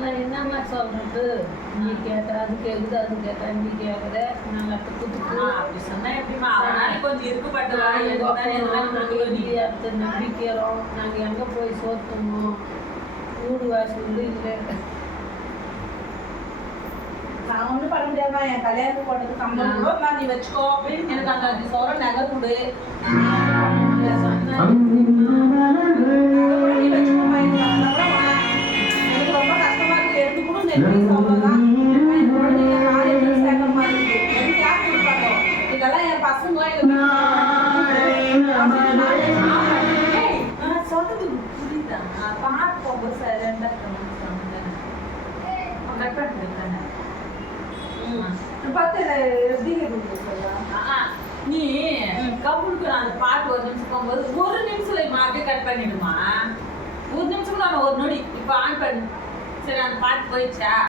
நான் என்னம்மா சொல்றது? நீ கேட்ட அது கேக்குது, அது கேட்டா நீ கேட்குற. நாங்கள் அப்போ குத்துக்கு அப்படி சொன்னா எப்படிமா அவனால கொஞ்சம் இருக்குப்பட்டவா அடுத்த நம்பிக்கிறோம். நாங்கள் எங்கே போய் சோத்துமோ வீடு வாசல் இல்லை. நான் ஒன்றும் பண்ண முடியாதுமா. என் கல்யாணத்துக்கு போட்டது சம்பளம் கூட நீ வச்சுக்கோ. எனக்கு அந்த 5 சவரம் நகை கொடு. எனக்கு ரொம்ப கஷ்டமா இருக்கு. எடுத்து கூட நெருங்கி அவ்வளோதான். என் குழந்தைங்க காலேஜ் சேர்க்கிற மாதிரி இருக்கு. எனக்கு யார் கொடுப்பாங்க? இதெல்லாம் என் பசங்க சொல்றது புரியுதா? பார்த்து போக சார் நீ கவுனுக்கு அந்த பாட்டு ஒரு நிமிஷம் போகும்போது 1 நிமிஷம் அப்படியே கட் பண்ணிடுமா. 1 நிமிஷம் நான் 1 நொடி இப்ப ஆன் பண்ணு. சரி அந்த பாட்டு போயிடுச்சா?